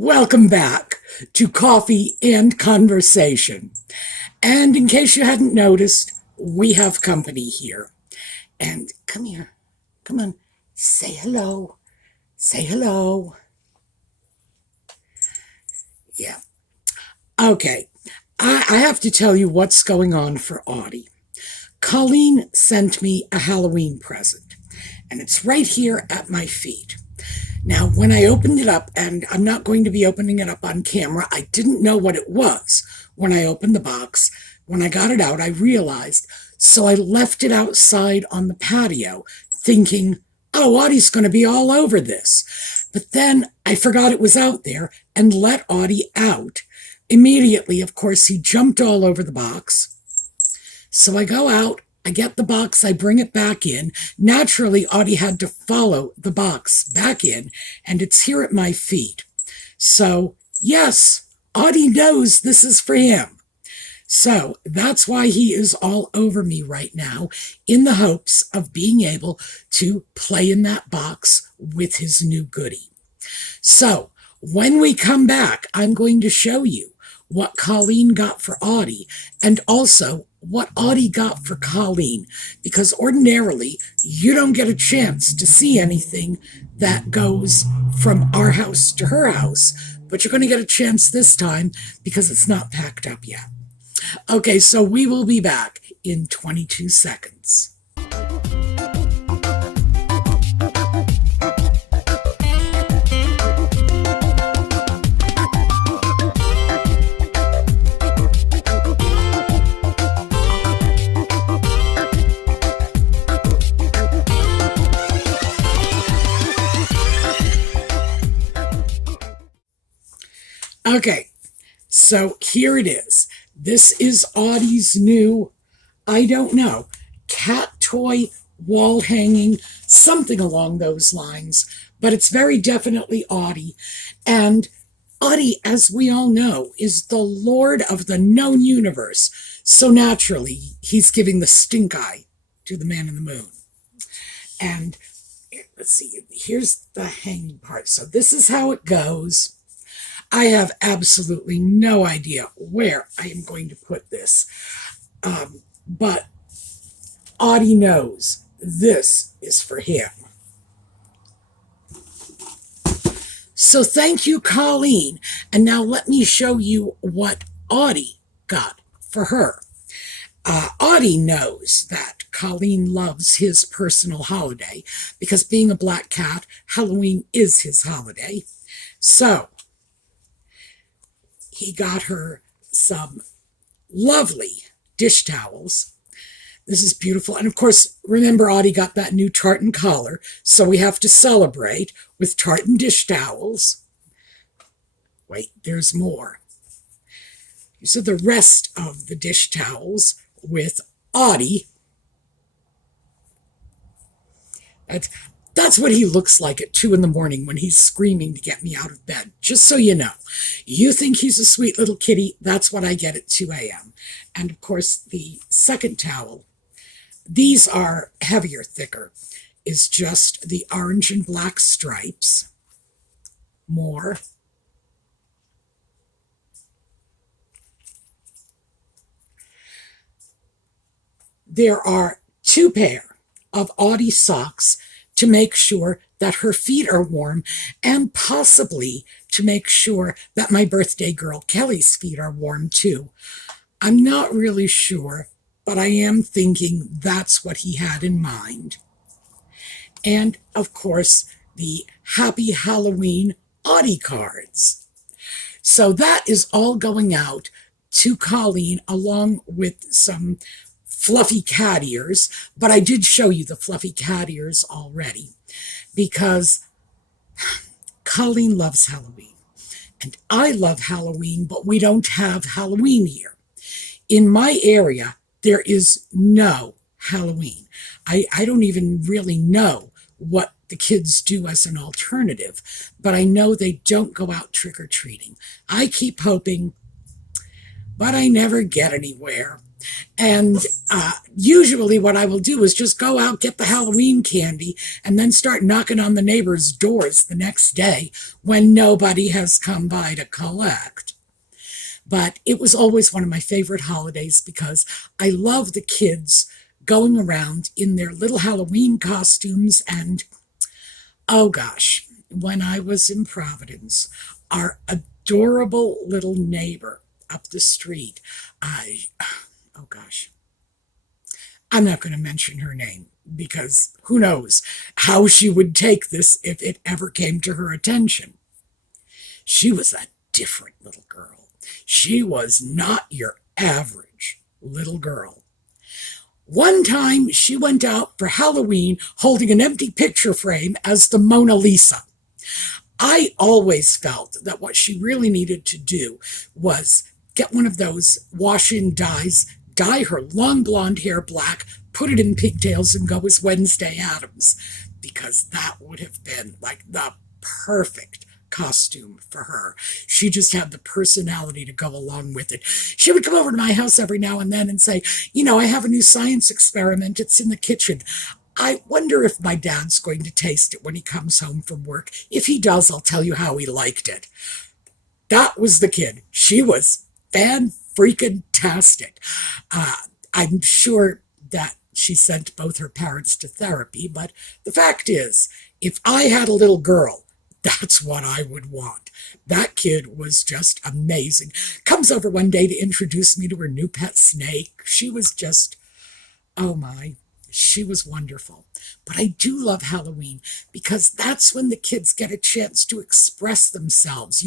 Welcome back to Coffee and Conversation. And in case you hadn't noticed, we have company here. And come here. Come on. Say hello. Say hello. Yeah. Okay. I have to tell you what's going on for Audie. Colleen sent me a Halloween present, and it's right here at my feet. Now, when I opened it up, and I'm not going to be opening it up on camera, I didn't know what it was when I opened the box. When I got it out, I realized, so I left it outside on the patio, thinking, oh, Audie's going to be all over this. But then I forgot it was out there and let Audie out. Immediately, of course, he jumped all over the box. So I go out, I get the box, I bring it back in. Naturally, Audie had to follow the box back in, and it's here at my feet. So, yes, Audie knows this is for him. So that's why he is all over me right now, in the hopes of being able to play in that box with his new goodie. So when we come back, I'm going to show you what Colleen got for Audie, and also what Audie got for Colleen, because ordinarily you don't get a chance to see anything that goes from our house to her house, but you're going to get a chance this time because it's not packed up yet. Okay, so we will be back in 22 seconds. Okay, so here it is. This is Audie's new, I don't know, cat toy wall hanging, something along those lines, but it's very definitely Audie. And Audie, as we all know, is the lord of the known universe. So naturally, he's giving the stink eye to the man in the moon. And let's see, here's the hanging part. So this is how it goes. I have absolutely no idea where I am going to put this. But Audie knows this is for him. So thank you, Colleen. And now let me show you what Audie got for her. Audie knows that Colleen loves his personal holiday because being a black cat, Halloween is his holiday. So he got her some lovely dish towels. This is beautiful. And of course, remember, Audie got that new tartan collar, so we have to celebrate with tartan dish towels. Wait, there's more. These are the rest of the dish towels with Audie. That's what he looks like at 2 a.m. when he's screaming to get me out of bed. Just so you know. You think he's a sweet little kitty. That's what I get at 2 a.m. And of course, the second towel, these are heavier, thicker, is just the orange and black stripes. More. There are 2 pair of Audie socks to make sure that her feet are warm, and possibly to make sure that my birthday girl Kelly's feet are warm too. I'm not really sure, but I am thinking that's what he had in mind. And of course, the Happy Halloween Audie cards. So that is all going out to Colleen along with some fluffy cat ears, but I did show you the fluffy cat ears already because Colleen loves Halloween and I love Halloween, but we don't have Halloween here. In my area, there is no Halloween. I don't even really know what the kids do as an alternative, but I know they don't go out trick-or-treating. I keep hoping, but I never get anywhere. And usually what I will do is just go out, get the Halloween candy, and then start knocking on the neighbors' doors the next day when nobody has come by to collect. But it was always one of my favorite holidays because I love the kids going around in their little Halloween costumes. And oh gosh, when I was in Providence, our adorable little neighbor up the street, I, oh gosh, I'm not going to mention her name because who knows how she would take this if it ever came to her attention. She was a different little girl. She was not your average little girl. One time she went out for Halloween holding an empty picture frame as the Mona Lisa. I always felt that what she really needed to do was get one of those wash-in dyes, dye her long blonde hair black, put it in pigtails, and go as Wednesday Addams, because that would have been like the perfect costume for her. She just had the personality to go along with it. She would come over to my house every now and then and say, I have a new science experiment. It's in the kitchen. I wonder if my dad's going to taste it when he comes home from work. If he does, I'll tell you how he liked it. That was the kid. She was fan-freaking-tastic. I'm sure that she sent both her parents to therapy, but the fact is, if I had a little girl, that's what I would want. That kid was just amazing. Comes over one day to introduce me to her new pet snake. She was just, oh my, she was wonderful. But I do love Halloween because that's when the kids get a chance to express themselves.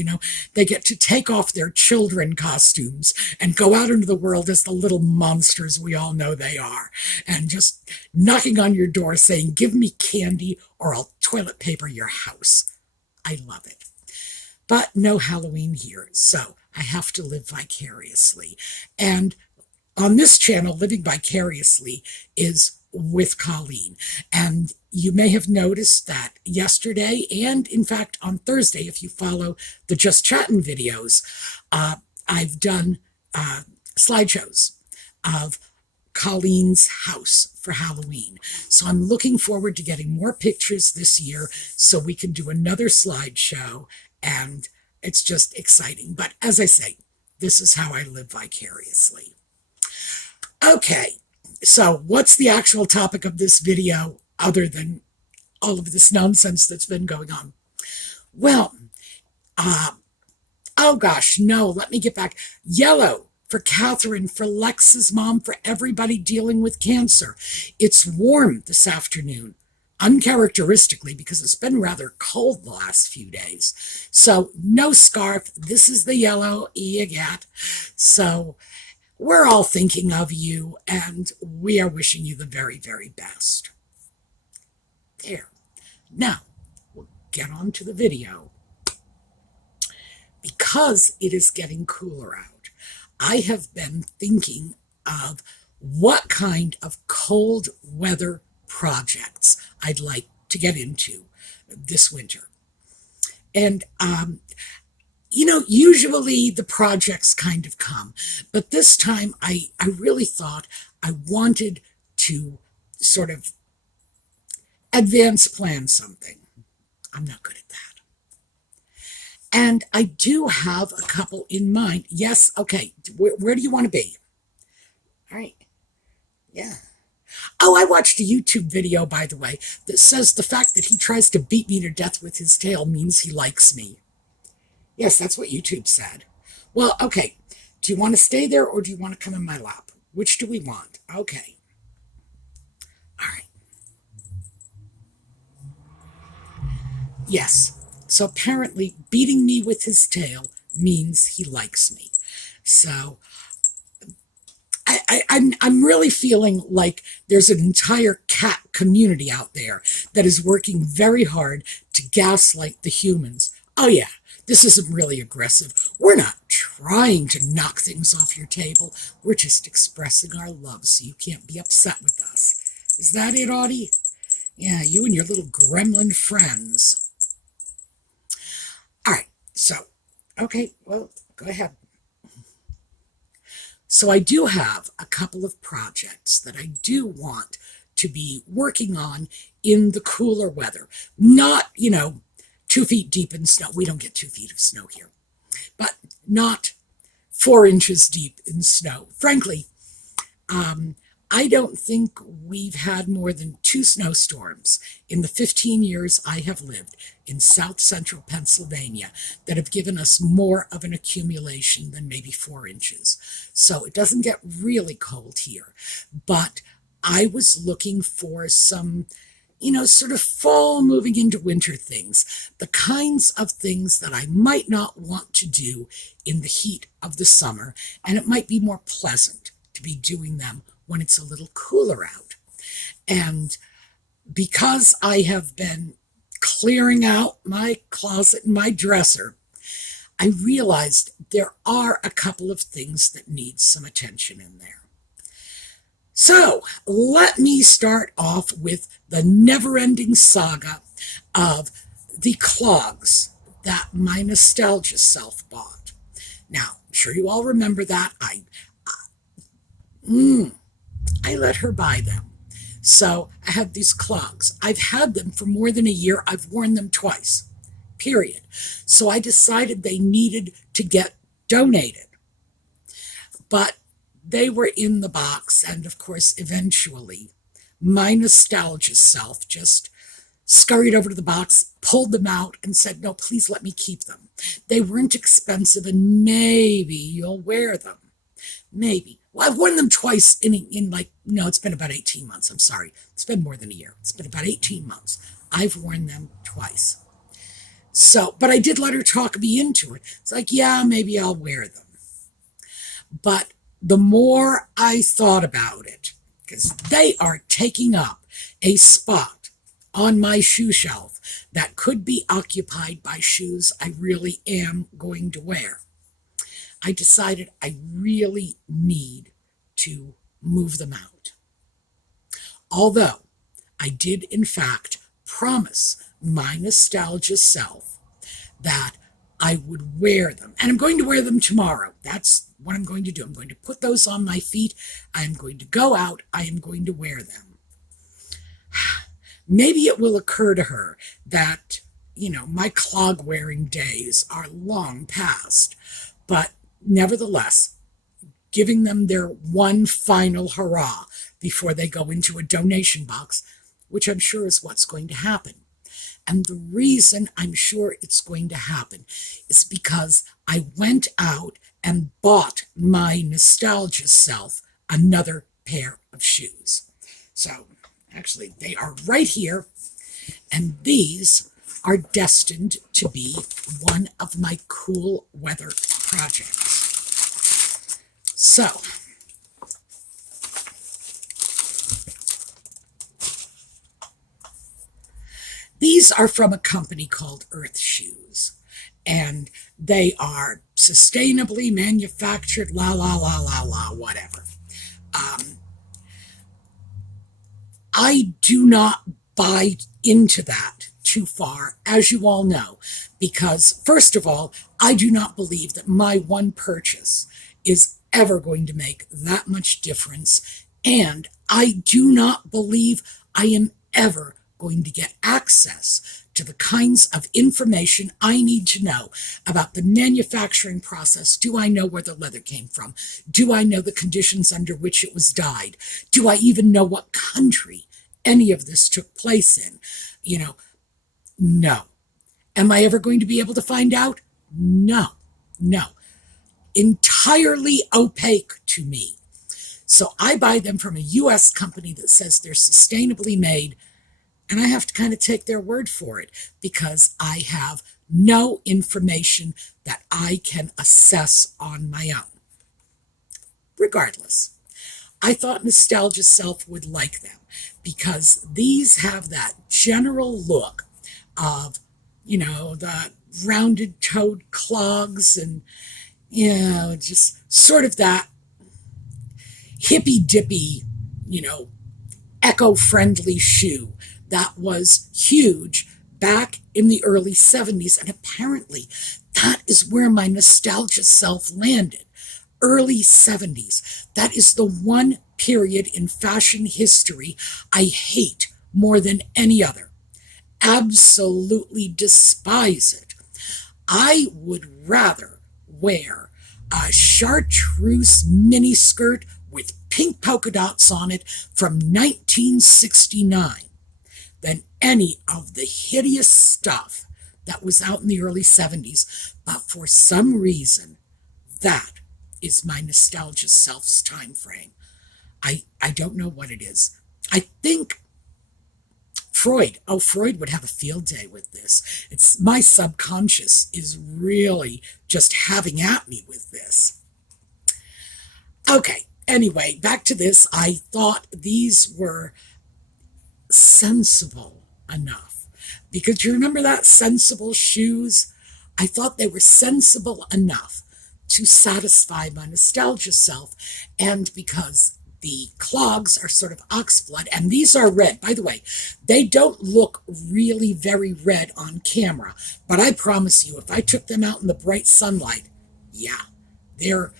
They get to take off their children costumes and go out into the world as the little monsters we all know they are. And just knocking on your door saying, give me candy or I'll toilet paper your house. I love it. But no Halloween here, so I have to live vicariously. And on this channel, Living Vicariously is with Colleen. And you may have noticed that yesterday, and in fact on Thursday, if you follow the Just Chattin' videos, I've done slideshows of Colleen's house for Halloween. So I'm looking forward to getting more pictures this year so we can do another slideshow, and it's just exciting. But as I say, this is how I live vicariously. Okay, so what's the actual topic of this video other than all of this nonsense that's been going on? Well, oh gosh, no, let me get back. Yellow for Catherine, for Lex's mom, for everybody dealing with cancer. It's warm this afternoon, uncharacteristically, because it's been rather cold the last few days. So no scarf. This is the yellow you get. So we're all thinking of you, and we are wishing you the very, very best. There. Now, we'll get on to the video. Because it is getting cooler out, I have been thinking of what kind of cold weather projects I'd like to get into this winter. And, usually the projects kind of come, but this time I really thought I wanted to sort of advance plan something. I'm not good at that. And I do have a couple in mind. Yes, okay. Where do you want to be? All right. Yeah. Oh, I watched a YouTube video, by the way, that says the fact that he tries to beat me to death with his tail means he likes me. Yes, that's what YouTube said. Well, okay. Do you want to stay there or do you want to come in my lap? Which do we want? Okay. All right. Yes. So apparently beating me with his tail means he likes me. So I'm really feeling like there's an entire cat community out there that is working very hard to gaslight the humans. Oh yeah, this isn't really aggressive. We're not trying to knock things off your table. We're just expressing our love so you can't be upset with us. Is that it, Audie? Yeah, you and your little gremlin friends. All right, so, okay, well, go ahead. So I do have a couple of projects that I do want to be working on in the cooler weather. Not, 2 feet deep in snow. We don't get 2 feet of snow here, but not 4 inches deep in snow. Frankly, I don't think we've had more than 2 snowstorms in the 15 years I have lived in south central Pennsylvania that have given us more of an accumulation than maybe 4 inches. So it doesn't get really cold here. But I was looking for some, sort of fall moving into winter things, the kinds of things that I might not want to do in the heat of the summer, and it might be more pleasant to be doing them when it's a little cooler out. And because I have been clearing out my closet and my dresser, I realized there are a couple of things that need some attention in there. So let me start off with the never-ending saga of the clogs that my nostalgia self bought. Now, I'm sure you all remember that. I let her buy them. So I have these clogs. I've had them for more than a year. I've worn them twice, period. So I decided they needed to get donated. But they were in the box, and of course, eventually, my nostalgia self just scurried over to the box, pulled them out, and said, no, please let me keep them. They weren't expensive, and maybe you'll wear them. Maybe. Well, I've worn them twice it's been about 18 months. I'm sorry. It's been more than a year. It's been about 18 months. I've worn them twice. So, but I did let her talk me into it. It's like, yeah, maybe I'll wear them. But the more I thought about it, because they are taking up a spot on my shoe shelf that could be occupied by shoes I really am going to wear, I decided I really need to move them out. Although I did, in fact, promise my nostalgia self that I would wear them. And I'm going to wear them tomorrow. That's what I'm going to do. I'm going to put those on my feet. I'm going to go out. I am going to wear them. Maybe it will occur to her that, my clog wearing days are long past. But nevertheless, giving them their one final hurrah before they go into a donation box, which I'm sure is what's going to happen. And the reason I'm sure it's going to happen is because I went out and bought my nostalgia self another pair of shoes. So actually, they are right here, and these are destined to be one of my cool weather projects. So, these are from a company called Earth Shoes, and they are sustainably manufactured, whatever. I do not buy into that too far, as you all know, because first of all, I do not believe that my one purchase is ever going to make that much difference, and I do not believe I am ever going to get access to the kinds of information I need to know about the manufacturing process. Do I know where the leather came from? Do I know the conditions under which it was dyed? Do I even know what country any of this took place in? No. Am I ever going to be able to find out? No. Entirely opaque to me. So I buy them from a U.S. company that says they're sustainably made, and I have to kind of take their word for it because I have no information that I can assess on my own. Regardless, I thought Nostalgia Self would like them because these have that general look of, the rounded-toed clogs and, just sort of that hippy-dippy, eco-friendly shoe that was huge back in the early 70s. And apparently that is where my nostalgia self landed. early 70s. That is the one period in fashion history I hate more than any other. Absolutely despise it. I would rather wear a chartreuse miniskirt with pink polka dots on it from 1969 than any of the hideous stuff that was out in the early 70s. But for some reason, that is my nostalgia self's time frame. I don't know what it is. I think Freud would have a field day with this. It's my subconscious is really just having at me with this. Okay, anyway, back to this. I thought these were sensible enough. Because you remember that sensible shoes? I thought they were sensible enough to satisfy my nostalgia self, and because the clogs are sort of oxblood, and these are red. By the way, they don't look really very red on camera, but I promise you, if I took them out in the bright sunlight, yeah, they're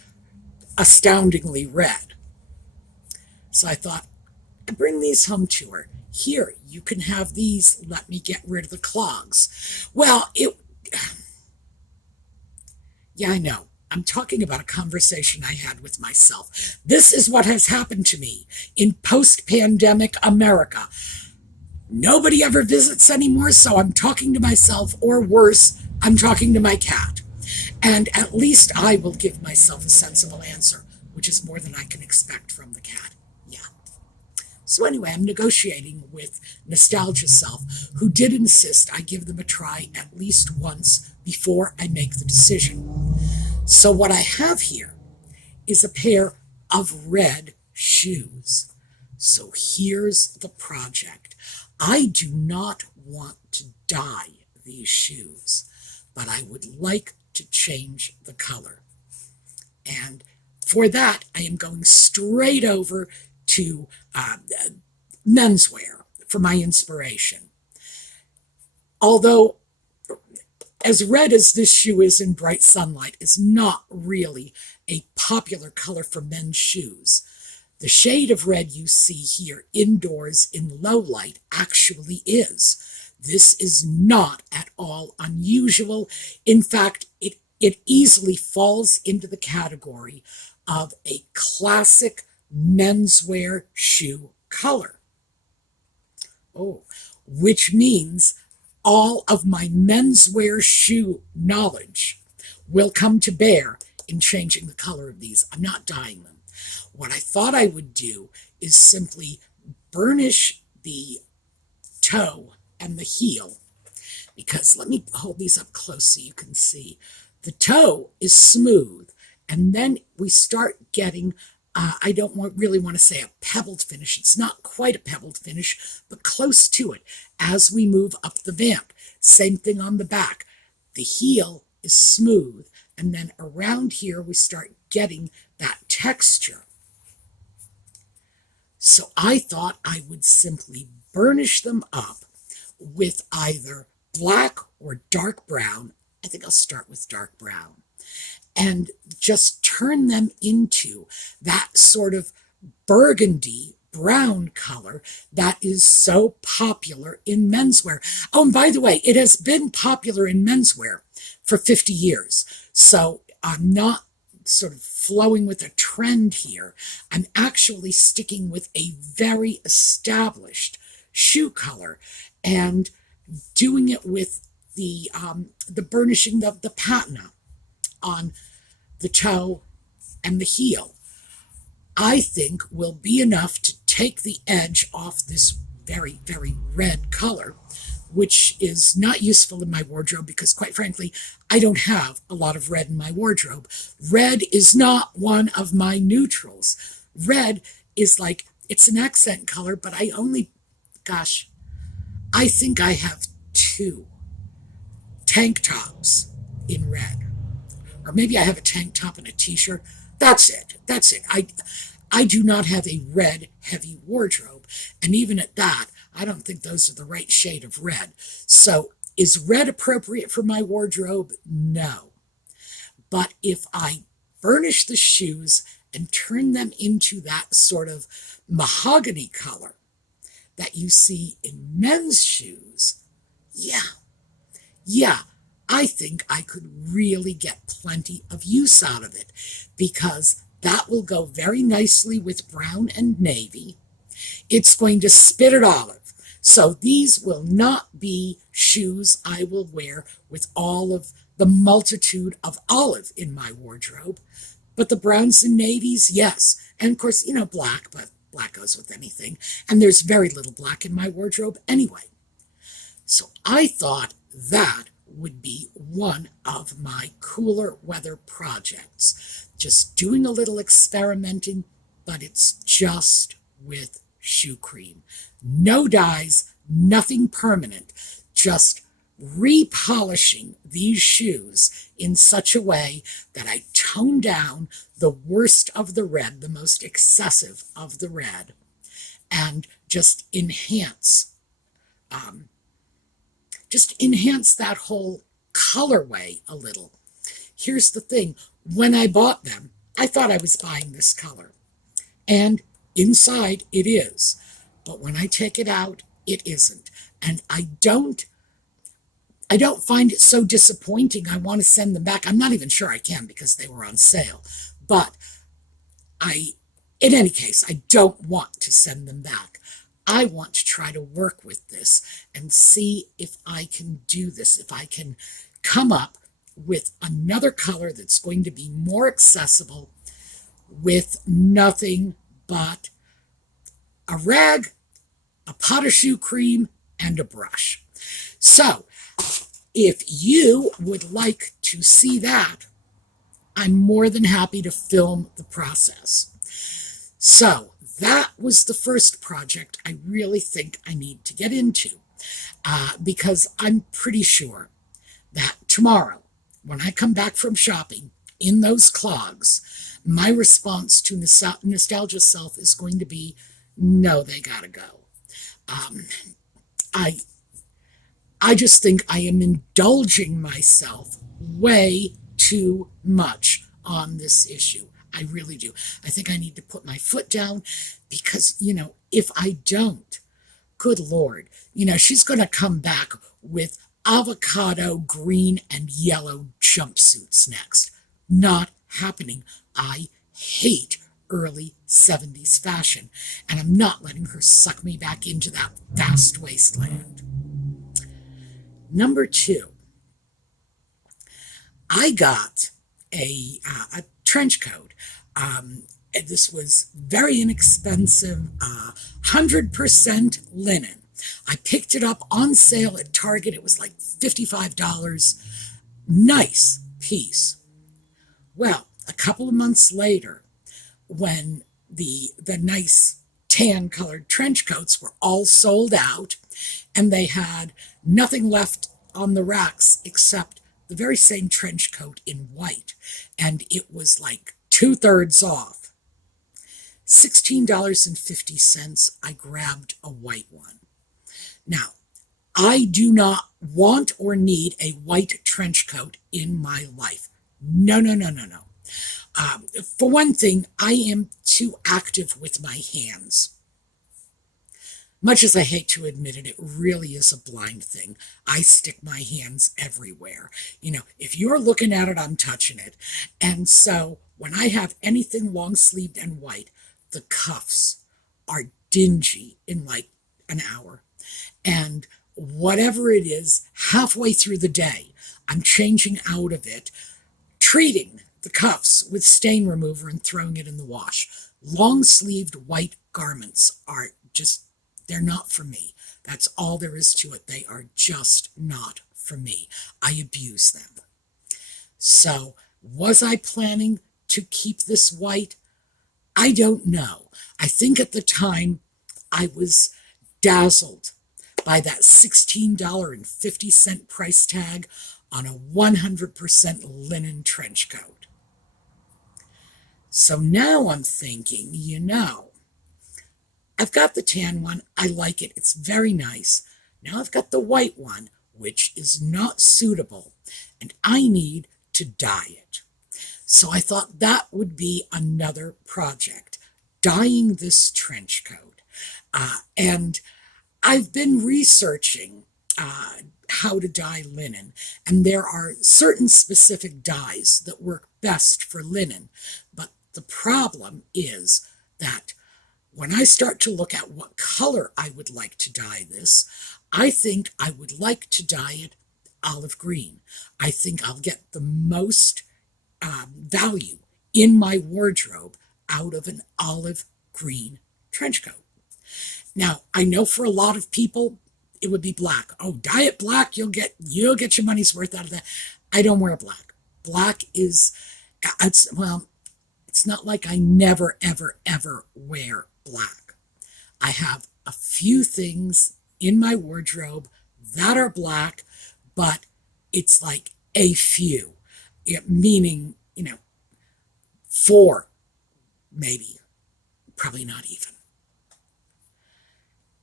astoundingly red. So I thought, I'd bring these home to her. Here, you can have these. Let me get rid of the clogs. Well, yeah, I know. I'm talking about a conversation I had with myself. This is what has happened to me in post-pandemic America. Nobody ever visits anymore, so I'm talking to myself, or worse, I'm talking to my cat. And at least I will give myself a sensible answer, which is more than I can expect from the cat. Yeah. So anyway, I'm negotiating with Nostalgia Self, who did insist I give them a try at least once before I make the decision. So what I have here is a pair of red shoes. So here's the project. I do not want to dye these shoes, but I would like to change the color. And for that, I am going straight over to menswear for my inspiration. Although as red as this shoe is in bright sunlight, is not really a popular color for men's shoes. The shade of red you see here indoors in low light actually is. This is not at all unusual. In fact, it easily falls into the category of a classic menswear shoe color. Oh, which means all of my menswear shoe knowledge will come to bear in changing the color of these. I'm not dyeing them. What I thought I would do is simply burnish the toe and the heel, because let me hold these up close so you can see. The toe is smooth, and then we start getting I don't really want to say a pebbled finish. It's not quite a pebbled finish, but close to it as we move up the vamp. Same thing on the back. The heel is smooth, and then around here we start getting that texture. So I thought I would simply burnish them up with either black or dark brown. I think I'll start with dark brown. And just turn them into that sort of burgundy brown color that is so popular in menswear. Oh, and by the way, it has been popular in menswear for 50 years. So I'm not sort of flowing with a trend here. I'm actually sticking with a very established shoe color and doing it with the burnishing of the patina on the toe and the heel, I think will be enough to take the edge off this very, very red color, which is not useful in my wardrobe because, quite frankly, I don't have a lot of red in my wardrobe. Red is not one of my neutrals. Red is like, it's an accent color, but I think I have 2 tank tops in red. Or maybe I have a tank top and a t-shirt. That's it. I do not have a red heavy wardrobe. And even at that, I don't think those are the right shade of red. So is red appropriate for my wardrobe? No. But if I burnish the shoes and turn them into that sort of mahogany color that you see in men's shoes, yeah, I think I could really get plenty of use out of it, because that will go very nicely with brown and navy. It's going to spit at olive. So these will not be shoes I will wear with all of the multitude of olive in my wardrobe. But the browns and navies, yes. And of course, black, but black goes with anything. And there's very little black in my wardrobe anyway. So I thought that would be one of my cooler weather projects. Just doing a little experimenting, but it's just with shoe cream. No dyes, nothing permanent, just repolishing these shoes in such a way that I tone down the worst of the red, the most excessive of the red, and just enhance that whole colorway a little. Here's the thing. When I bought them, I thought I was buying this color. And inside it is. But when I take it out, it isn't. And I don't find it so disappointing. I want to send them back. I'm not even sure I can because they were on sale. But in any case, I don't want to send them back. I want to try to work with this and see if I can do this, if I can come up with another color that's going to be more accessible with nothing but a rag, a pot of shoe cream, and a brush. So, if you would like to see that, I'm more than happy to film the process. So, that was the first project I really think I need to get into, because I'm pretty sure that tomorrow, when I come back from shopping in those clogs, my response to Nostalgia Self is going to be, no, they gotta go. I just think I am indulging myself way too much on this issue. I really do. I think I need to put my foot down because, if I don't, good Lord, she's going to come back with avocado, green, and yellow jumpsuits next. Not happening. I hate early 70s fashion, and I'm not letting her suck me back into that vast wasteland. Number 2, I got a trench coat. This was very inexpensive, 100% linen. I picked it up on sale at Target. It was like $55. Nice piece. Well, a couple of months later, when the nice tan-colored trench coats were all sold out, and they had nothing left on the racks except the very same trench coat in white, and it was like 2/3 off. $16.50, I grabbed a white one. Now, I do not want or need a white trench coat in my life. No. For one thing, I am too active with my hands. Much as I hate to admit it, it really is a blind thing. I stick my hands everywhere. If you're looking at it, I'm touching it. And so when I have anything long-sleeved and white, the cuffs are dingy in like an hour. And whatever it is, halfway through the day, I'm changing out of it, treating the cuffs with stain remover and throwing it in the wash. Long-sleeved white garments are just, they're not for me. That's all there is to it. They are just not for me. I abuse them. So, was I planning to keep this white? I don't know. I think at the time I was dazzled by that $16.50 price tag on a 100% linen trench coat. So now I'm thinking, I've got the tan one. I like it. It's very nice. Now I've got the white one, which is not suitable, and I need to dye it. So I thought that would be another project, dyeing this trench coat. And I've been researching how to dye linen, and there are certain specific dyes that work best for linen. But the problem is that when I start to look at what color I would like to dye this, I think I would like to dye it olive green. I think I'll get the most value in my wardrobe out of an olive green trench coat. Now, I know for a lot of people, it would be black. Oh, dye it black, you'll get your money's worth out of that. I don't wear black. Black is, it's not like I never, ever, ever wear black. I have a few things in my wardrobe that are black, but it's like a few, meaning, 4, maybe, probably not even.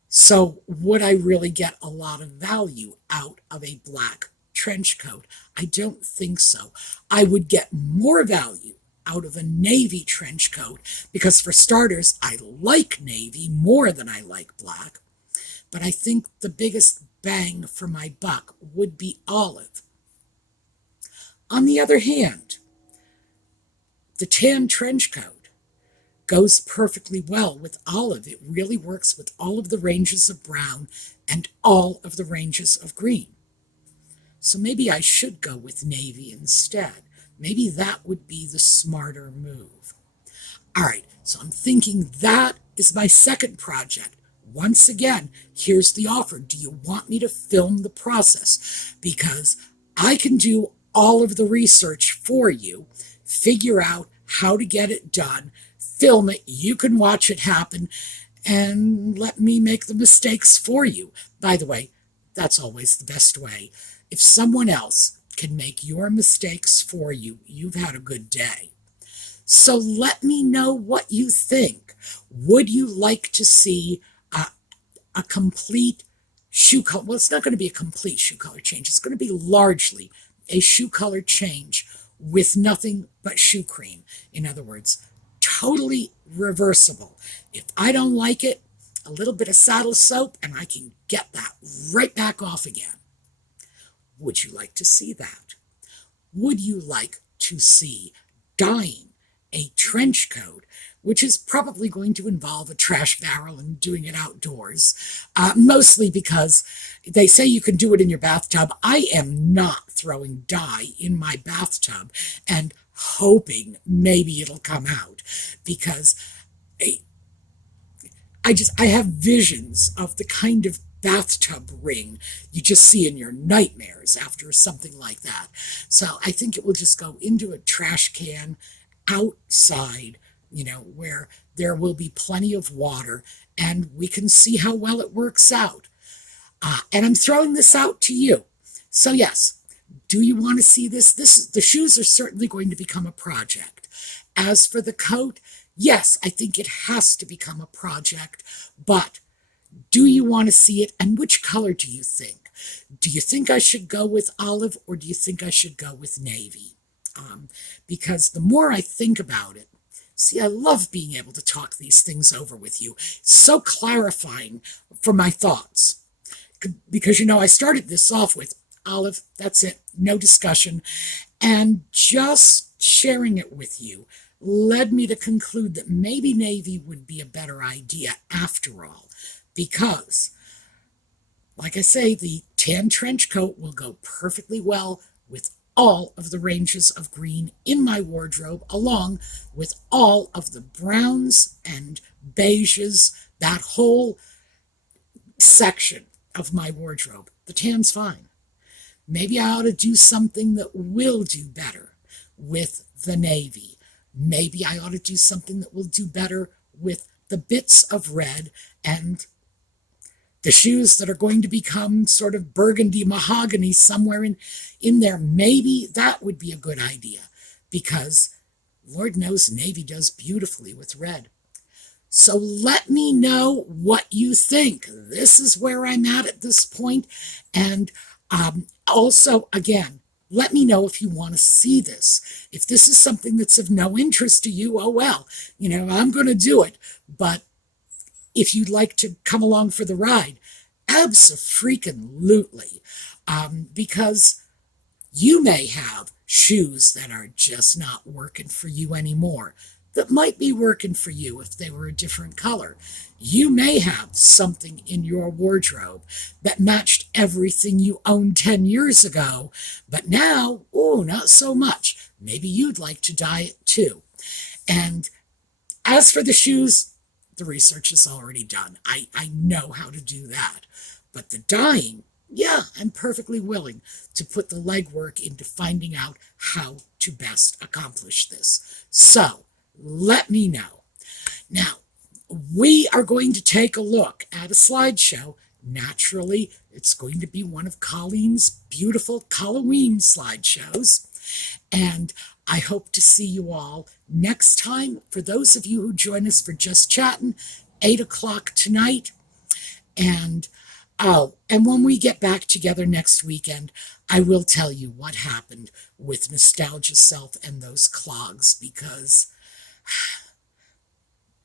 So would I really get a lot of value out of a black trench coat? I don't think so. I would get more value out of a navy trench coat because, for starters, I like navy more than I like black. But I think the biggest bang for my buck would be olive. On the other hand, the tan trench coat goes perfectly well with olive. It really works with all of the ranges of brown and all of the ranges of green. So maybe I should go with navy instead. Maybe that would be the smarter move. All right, so I'm thinking that is my second project. Once again, here's the offer. Do you want me to film the process? Because I can do all of the research for you, figure out how to get it done, film it, you can watch it happen, and let me make the mistakes for you. By the way, that's always the best way. If someone else can make your mistakes for you, you've had a good day. So let me know what you think. Would you like to see a complete shoe color? Well, it's not going to be a complete shoe color change. It's going to be largely a shoe color change with nothing but shoe cream. In other words, totally reversible. If I don't like it, a little bit of saddle soap and I can get that right back off again. Would you like to see that? Would you like to see dyeing a trench coat, which is probably going to involve a trash barrel and doing it outdoors, mostly because they say you can do it in your bathtub. I am not throwing dye in my bathtub and hoping maybe it'll come out, because I have visions of the kind of bathtub ring you just see in your nightmares after something like that. So I think it will just go into a trash can outside, where there will be plenty of water, and we can see how well it works out. And I'm throwing this out to you. So yes, do you want to see this? The shoes are certainly going to become a project. As for the coat, yes, I think it has to become a project, but do you want to see it, and which color do you think? Do you think I should go with olive, or do you think I should go with navy? Because the more I think about it, see, I love being able to talk these things over with you. It's so clarifying for my thoughts. Because, I started this off with olive, that's it, no discussion. And just sharing it with you led me to conclude that maybe navy would be a better idea after all. Because, like I say, the tan trench coat will go perfectly well with all of the ranges of green in my wardrobe, along with all of the browns and beiges, that whole section of my wardrobe. The tan's fine. Maybe I ought to do something that will do better with the navy. Maybe I ought to do something that will do better with the bits of red and the shoes that are going to become sort of burgundy mahogany somewhere in there. Maybe that would be a good idea, because Lord knows navy does beautifully with red. So let me know what you think. This is where I'm at this point. And also, again, Let me know if you want to see this. If this is something that's of no interest to you, oh well, I'm going to do it. But if you'd like to come along for the ride, abso-freaking-lutely. Because you may have shoes that are just not working for you anymore, that might be working for you if they were a different color. You may have something in your wardrobe that matched everything you owned 10 years ago, but now, not so much. Maybe you'd like to dye it too. And as for the shoes, the research is already done. I know how to do that. But the dyeing, yeah, I'm perfectly willing to put the legwork into finding out how to best accomplish this. So, let me know. Now, we are going to take a look at a slideshow. Naturally, it's going to be one of Colleen's beautiful Halloween slideshows. And I hope to see you all next time. For those of you who join us for Just Chatting, 8 o'clock tonight. And when we get back together next weekend, I will tell you what happened with Nostalgia Self and those clogs, because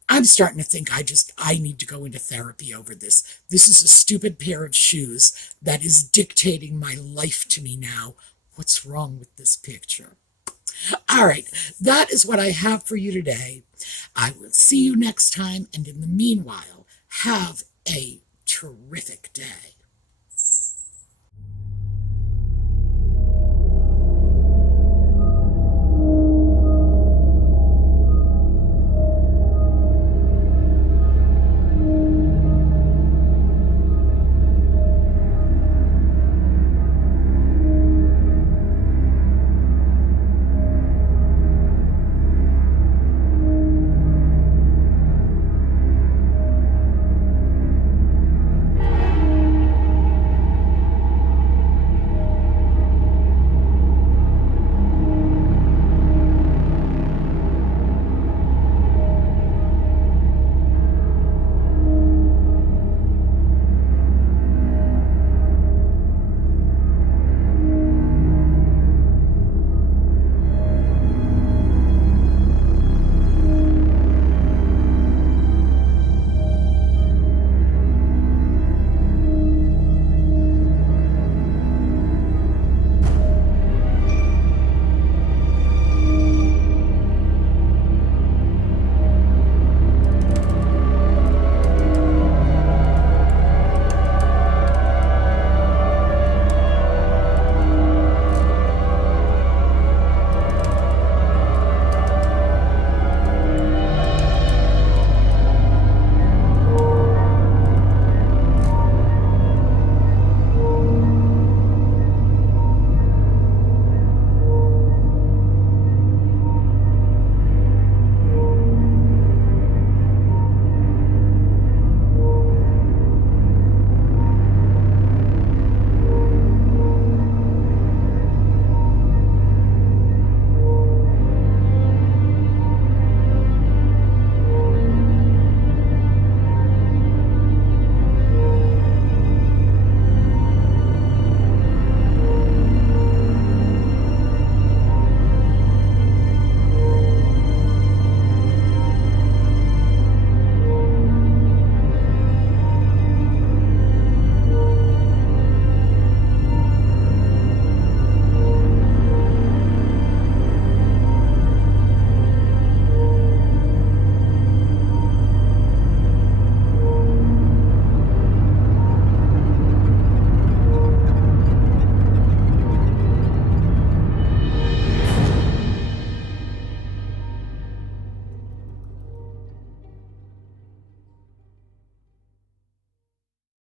I'm starting to think I need to go into therapy over this. This is a stupid pair of shoes that is dictating my life to me now. What's wrong with this picture? All right, that is what I have for you today. I will see you next time, and in the meanwhile, have a terrific day.